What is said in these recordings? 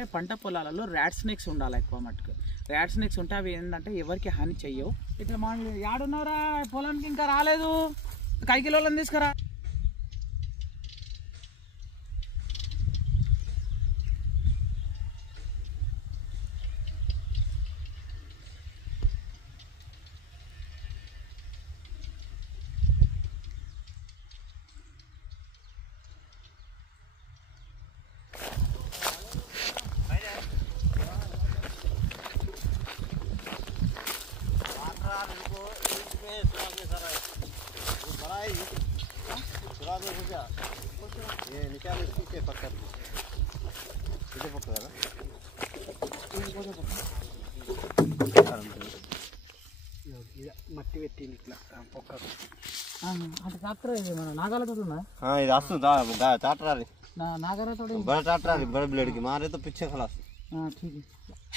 ఏంటంటే పంట పొలాలలో ర్యాట్ స్నేక్స్ ఉండాలి ఎక్కువ మటుకు. ర్యాట్ స్నేక్స్ ఉంటే అవి ఏంటంటే ఎవరికి హాని చెయ్యవు. ఇట్లా మామూలు యాడున్నారా పొలానికి ఇంకా రాలేదు, కైకిలోళ్ళని తీసుకురా. మట్టి పెట్టింది ఇట్లా పొక్కకు అంటే ట్రాక్టర్ ఇది మన నాగాలతో ఇది వస్తుందా ట్రాక్టర్ नागरा बड़ा ट्रैक्टर बड़े ब्लेड की मारे तो पीछे खलास ठीक है.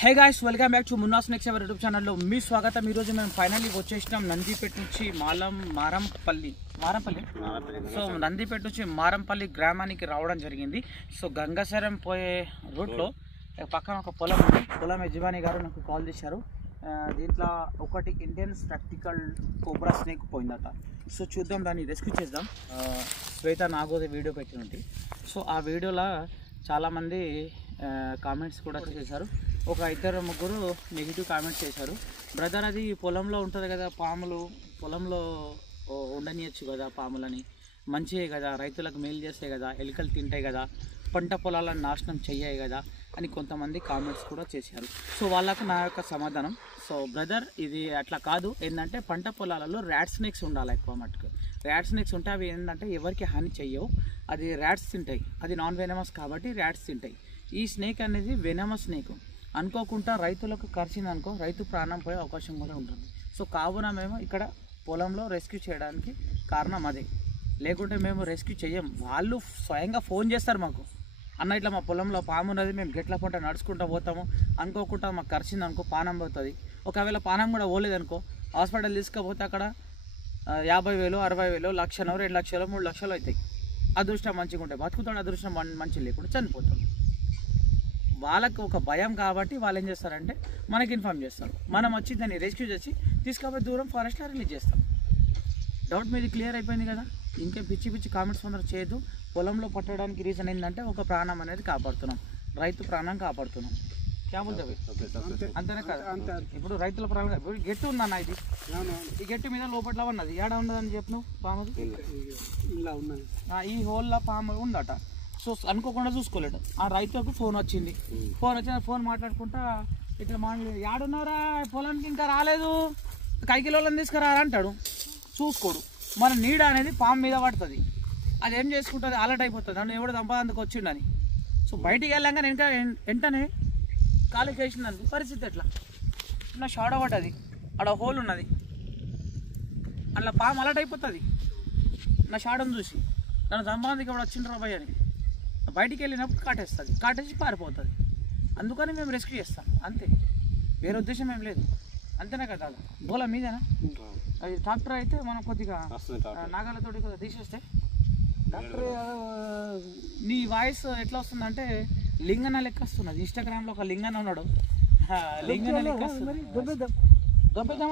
Hey guys, welcome back to Munna snakes ever YouTube ఛానల్లో మీ స్వాగతం. ఈరోజు మేము ఫైనల్లీ వచ్చేసినాం నందిపేట నుంచి మారంపల్లి. సో నందిపేట నుంచి మారంపల్లి గ్రామానికి రావడం జరిగింది. సో గంగాసరం పోయే రూట్లో పక్కన ఒక పొలం ఉంది. పొలం యజమాని గారు నాకు కాల్ చేశారు. దీంట్లో ఒకటి ఇండియన్ స్పెక్టికల్ కోబ్రా స్నేక్ పోయిందట. సో చూద్దాం, దాన్ని రెస్క్యూ చేద్దాం. శ్వేత నాగోదే వీడియో పెట్టినట్టు. సో ఆ వీడియోలో చాలామంది కామెంట్స్ కూడా చేశారు. ఒక ఇద్దరు ముగ్గురు నెగిటివ్ కామెంట్స్ చేశారు. బ్రదర్, అది పొలంలో ఉంటుంది కదా, పాములు పొలంలో ఉండనియచ్చు కదా, పాములని మంచివే కదా, రైతులకు మేలు చేస్తాయి కదా, ఎలుకలు తింటాయి కదా, పంట పొలాలను నాశనం చెయ్యాయి కదా అని కొంతమంది కామెంట్స్ కూడా చేశారు. సో వాళ్ళకు నా యొక్క సమాధానం, సో బ్రదర్ ఇది అట్లా కాదు. ఏంటంటే పంట పొలాలలో ర్యాట్ స్నేక్స్ ఉండాలి ఎక్కువ మటుకు. ర్యాట్ స్నేక్స్ ఉంటే అవి ఏంటంటే ఎవరికి హాని చెయ్యవు. అది ర్యాట్స్ తింటాయి, అది నాన్ వెనమస్ కాబట్టి ర్యాట్స్ తింటాయి. ఈ స్నేక్ అనేది వెనమస్ స్నేక్. అనుకోకుండా రైతులకు కరిచిందనుకో రైతు ప్రాణం పోయే అవకాశం కూడా ఉంటుంది. సో కావున మేము ఇక్కడ పొలంలో రెస్క్యూ చేయడానికి కారణం అదే. లేకుంటే మేము రెస్క్యూ చెయ్యం. వాళ్ళు స్వయంగా ఫోన్ చేస్తారు మాకు, అన్న ఇట్లా మా పొలంలో పాము ఉన్నది, మేము గెట్ల పంట నడుచుకుంటూ పోతాము, అనుకోకుండా మాకు కరిచింది అనుకో పానం పోతుంది. ఒకవేళ పానం కూడా పోలేదనుకో హాస్పిటల్ తీసుకపోతే అక్కడ 50,000, 60,000, 1,00,000, 2 లక్షలు, 3 లక్షలు అవుతాయి. అదృష్టం మంచిగా ఉంటాయి బతుకుతాడు, అదృష్టం మంచి లేకుండా చనిపోతాడు. వాళ్ళకు ఒక భయం కాబట్టి వాళ్ళు ఏం చేస్తారంటే మనకి ఇన్ఫార్మ్ చేస్తారు. మనం వచ్చి దాన్ని రెస్క్యూ చేసి తీసుకపోయి దూరం ఫారెస్ట్లో రిలీజ్ చేస్తాం. డౌట్ మీది క్లియర్ అయిపోయింది కదా. ఇంకేం పిచ్చి పిచ్చి కామెంట్స్ అందరూ చేయదు. పొలంలో పట్టడానికి రీజన్ ఏంటంటే ఒక ప్రాణం అనేది కాపాడుతున్నాం, రైతు ప్రాణం కాపాడుతున్నాం. క్యాబుల్తావి అంతేనే కదా. ఇప్పుడు రైతుల ప్రాణం. ఇప్పుడు గెట్టు ఉందన్న, ఇది ఈ గెట్టు మీద లోపట్ల ఉన్నది, ఏడ ఉండదని చెప్పు పాము. ఈ హోల్లో పాము ఉందట. సో అనుకోకుండా చూసుకోలేడు. ఆ రైతుకు ఫోన్ వచ్చింది. ఫోన్ మాట్లాడుకుంటా ఇట్లా యాడున్నారా పొలానికి ఇంకా రాలేదు, కైకిలోళ్ళని తీసుకురా అంటాడు. చూసుకోడు. మన నీడ అనేది పాము మీద పడుతుంది. అది ఏం చేసుకుంటుంది, అలర్ట్ అయిపోతుంది. నన్ను ఎవడు సంపాదనకు వచ్చిండని. సో బయటికి వెళ్ళాక నేను వెంటనే కాలుకి వేసిందని పరిస్థితి ఎట్లా నా షాడో పడ్డది, ఆడ హోల్ ఉన్నది, అట్లా పాము అలర్ట్ అయిపోతుంది. నా షాడోని చూసి నన్ను సంపాదనకి ఎవడు వచ్చిండ్రా భయ అని బయటికి వెళ్ళినప్పుడు కాటేసి పారిపోతుంది. అందుకని మేము రెస్క్యూ చేస్తాం అంతే, వేరే ఉద్దేశం ఏం లేదు. అంతేనా కదా. బోలా మీదేనా అది ట్రాక్టర్ అయితే మనం కొద్దిగా నాగాలతోటి కొద్దిగా తీసేస్తే. డాక్టర్ నీ వాయిస్ ఎట్లా వస్తుందంటే లింగన లెక్క వస్తున్నది. ఇన్స్టాగ్రామ్లో ఒక లింగన ఉన్నాడు, లింగన లెక్క దొబ్బేద్దాం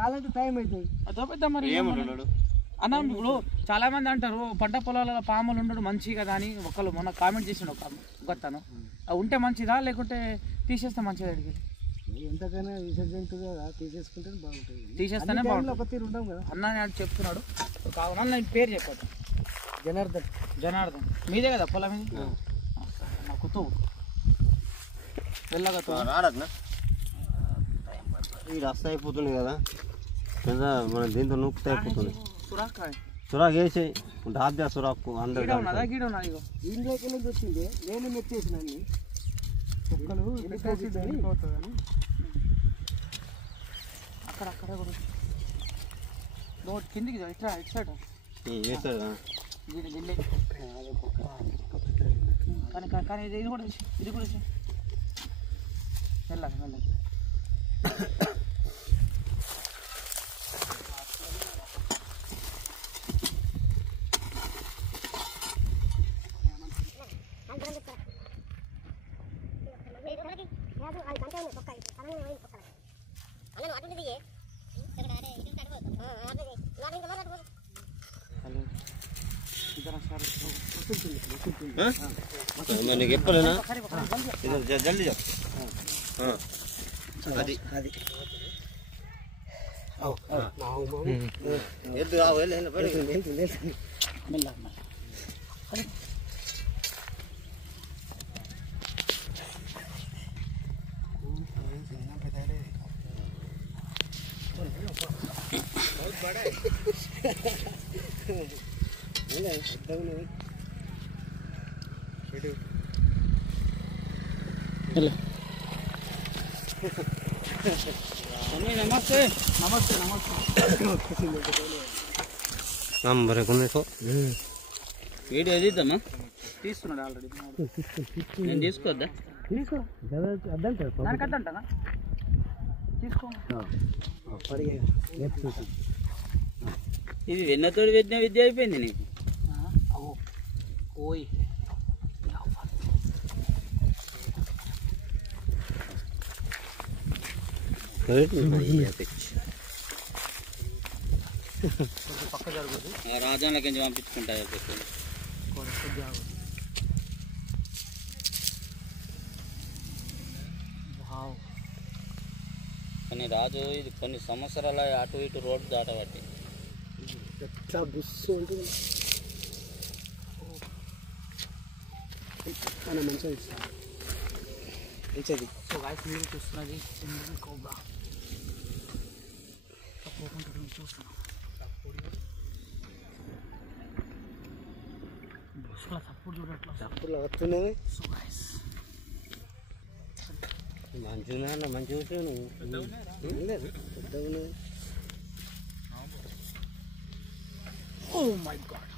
రాలంటే టైం అవుతుంది, దొబ్బేద్దాం. మరి అన్న ఇప్పుడు చాలా మంది అంటారు పంట పొలాలలో పాములు ఉండడు మంచి కదా అని. ఒకళ్ళు మొన్న కామెంట్ చేసిండు ఒకతను. ఉంటే మంచిదా లేకుంటే తీసేస్తే మంచిదా? అడిగి ఎంతకైనా విసర్జంటు కదా, తీసేసుకుంటే బాగుంటుంది. తీసేస్తేనే బాగుంటుంది. ఒక తీరు ఉంటాం కదా అన్న అని చెప్తున్నాడు. కావున నేను పేరు చెప్పాను, జనార్దన్. మీదే కదా పొలం ఇది? నాకు తో వెళ్ళగా ఈ రస్తా అయిపోతుంది కదా, మన దీంతో నూకుతా అయిపోతుంది. సురాక్ వేసి డాబ్ దా సురాకు అందరూ ఇంట్లోకి నుంచి వచ్చింది. నేను మెచ్చేసిన అన్ని కుక్కలు అక్కడ కూడా కిందికి ఇట్లా ఇటు సైడ్ కానీ ఇది కూడా వెళ్ళాలి. నీకు చెప్పలేనా జల్దీ చెప్పు అది అది ఎద్దు నమస్తే నమస్తే నమస్తే నంబర్ వీడియో తీద్దామా తీస్తున్నాడు ఆల్రెడీ నేను తీసుకోవద్దా తీసుకో దానికద్దంటానా తీసుకో ఇది వెన్నతోటి పెట్టిన విద్య అయిపోయింది నీకు ఓయ్ పక్క జరుగుతుంది రాజాలకి పంపించుకుంటా కానీ రాజు ఇది కొన్ని సంవత్సరాల అటు ఇటు రోడ్డు దాటబట్టి ఎట్లా బుస్సు ఉంటుంది మంచిది సో గాయస్ మీరు చూస్తున్నది కోబ్రా చూస్తున్నాం బుస్సుల తప్పుడు చూడట్లా తప్పులు వస్తున్నాయి సో గాయస్ మంచిగా మంచిగా ఓ మై గాడ్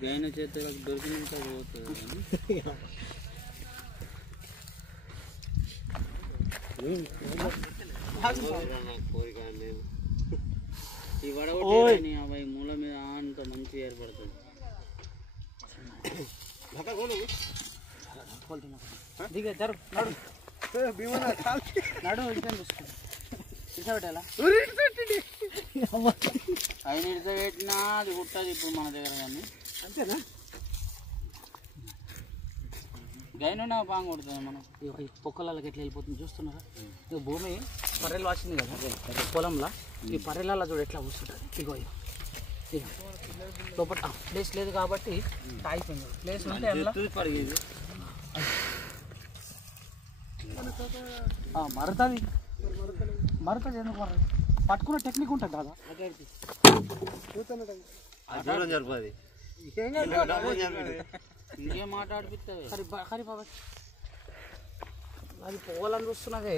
గైన చేతులకు దొరికినంత పోతుంది ఈ వడగొట్టి అవి మూల మీద అంత మంచి ఏర్పడుతుంది నడు ఇట్లా ఆయన ఇడితే పెట్టినా అది కుట్టదు ఇప్పుడు మన దగ్గర కానీ అంతేనా గైనా బాగా కొడుతుంది మనం ఈ పొక్కలకి ఎట్లా వెళ్ళిపోతుంది చూస్తున్నారా ఇక భూమి పర్రెలు వాసింది కదా పొలంలో ఈ పర్రెలలో చూడు ఎట్లా కూర్చుంటుంది ఇగో ఇక లోపల ప్లేస్ లేదు కాబట్టి అయిపోయింది ప్లేస్ ఉంటే మరుతుంది మరుతుంది ఎందుకు మరదు పట్టుకునే టెక్నిక్ ఉంటుంది కదా జరుపుది ఇంకేం మాట్లాడిపిస్తుంది హరి బాబా అది పోవాలని చూస్తున్నదే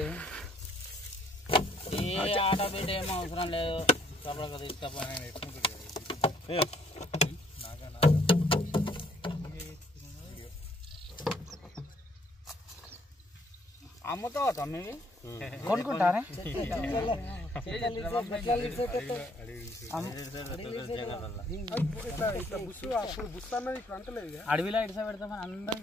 ఏ ఆట పెట్టి ఏమో అవసరం లేదు చప్పడక తీసుకపోయి అమ్ముతావా తమ్మి కొనుక్కుంటారా అడవిలో ఇడిసా పెడతామని అందరూ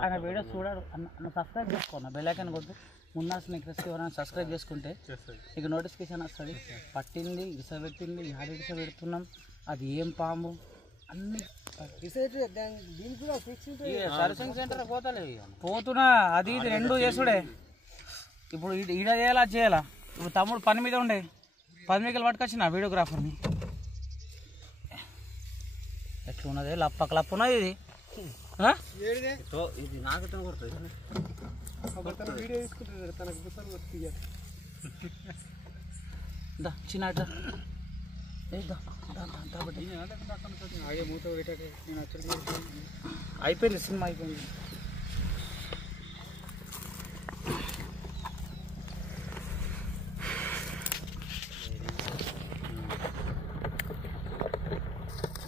ఆయన వీడియో చూడాడు అన్న సబ్స్క్రైబ్ చేసుకోండి బెల్ ఐకాన్ కొట్టు మున్నాస్ నెక్స్ట్ ఎవరైనా సబ్స్క్రైబ్ చేసుకుంటే ఇక నోటిఫికేషన్ వస్తుంది పట్టింది ఇస పెట్టింది యాడ్ ఇస పెడుతున్నాం అది ఏం పాము అన్ని సర్వీసింగ్ సెంటర్ పోతున్నా అది ఇది రెండు చేసుడే ఇప్పుడు ఈడ చేయాలా అది చేయాలా ఇప్పుడు తమ్ముడు పని మీద ఉండే 10 మీకలు పట్టుకొచ్చిన వీడియోగ్రాఫర్ని ఎట్లున్నది లప్పక లప్పు ఉన్నది ఇది ఇది నాకటం కొడుతుంది చిన్న అయిపోయింది సినిమా అయిపోయింది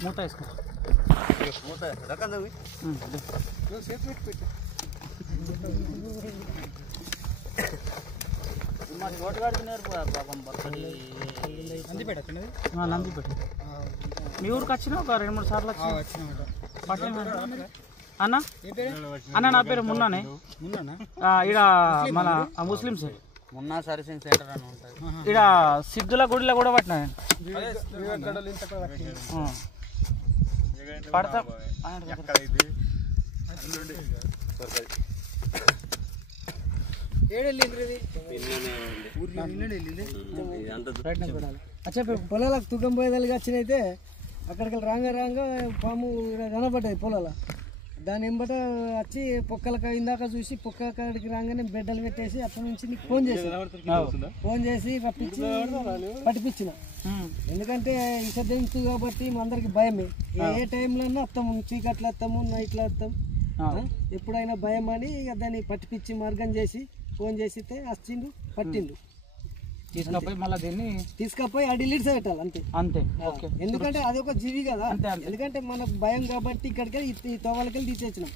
మూత వేసుకో మూత రకం మా తోటగాడికి నేర్పోయా పాపం నందిపేట నందిపేట మీ ఊరికి వచ్చినా ఒక 2-3 సార్లు వచ్చిన అన్న అన్న నా పేరు మున్నానే ఈడ మన ముస్లిమ్స్ మున్నా సర్వీసింగ్ సెంటర్ అని ఉంటుంది. ఇక్కడ సిద్ధుల గుడిలో కూడా పట్టినాయి పడతా పొలాలకు తుగ్గం పోయేదాలుగా వచ్చినైతే అక్కడికి రాంగా పాము కనబడ్డాయి పొలాల. దాని ఎంబట వచ్చి పొక్కలకి ఇందాక చూసి పొక్క కాడికి రాగానే బిడ్డలు పెట్టేసి అక్కడి నుంచి నీకు ఫోన్ చేసి రప్పించి పట్టిపించిన. ఎందుకంటే ఇసదెంతు కాబట్టి మా అందరికి భయమే. ఏ టైంలో వస్తాము, చీకట్లో వస్తాము, నైట్లో వస్తాం, ఎప్పుడైనా భయం అని ఇక దాన్ని పట్టిపించి మార్గం చేసి ఫోన్ చేసితే వచ్చిండు, పట్టిండు. తీసుకపోయి మళ్ళీ దీన్ని తీసుకపోయి అడిలీడ్స్ పెట్టాలి అంతే అంతే. ఓకే, ఎందుకంటే అది ఒక జీవి కదా. ఎందుకంటే మనకు భయం కాబట్టి ఇక్కడికి ఈ తోవలకెళ్ళి తీసేసినాం.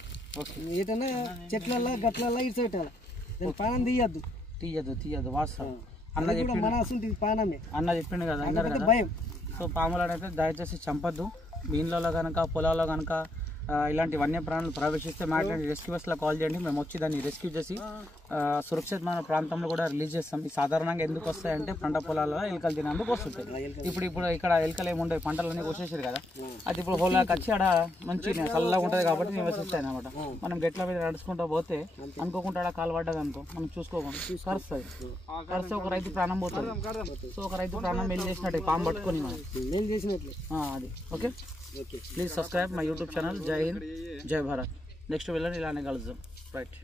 ఏదైనా చెట్లల్లో గట్లల్లో ఇడిచి పెట్టాలి, దాని పానం తీయద్దు. తీయద్దు వాస్తవం. అన్నది కూడా మన అసలు పానమే అన్న చెప్పిండు కదా, అన్నారు కదా భయం. సో పాములను అయితే దయచేసి చంపద్దు. మీ ఇళ్ళలో కనుక పొలాల్లో కనుక ఇలాంటి వన్యప్రాణులు ప్రవేశిస్తే మా ఇట్లాంటి రెస్క్యూవర్స్లో కాల్ చేయండి. మేము వచ్చి దాన్ని రెస్క్యూ చేసి సురక్షితమైన ప్రాంతంలో కూడా రిలీజ్ చేస్తాం. ఈ సాధారణంగా ఎందుకు వస్తాయంటే పంట పొలాల్లో ఎలుకలు తినేందుకు వస్తుంటాయి. ఇప్పుడు ఇక్కడ ఎలుకలు ఏమి ఉండవు, పంటలన్నీ కోసేసారు కదా, అది ఇప్పుడు హోలాకి వచ్చి ఆడ మంచి చల్లగా ఉంటుంది కాబట్టి నివసిస్తాయి అనమాట. మనం గట్ల మీద నడుచుకుంటూ పోతే అనుకోకుండా ఆడ కాలు పడ్డది అనుకో, మనం చూసుకోకుండా కరిస్తే ఒక రైతు ప్రాణం పోతుంది. సో ఒక రైతు ప్రాణం వెళ్ళి చేసినట్టు పాము పట్టుకొని నేను చేసినట్లు అది. Okay, please subscribe my YouTube channel. జై హింద్, జై భారత్. నెక్స్ట్ వెళ్ళని ఇలానే కలుద్దాం. రైట్.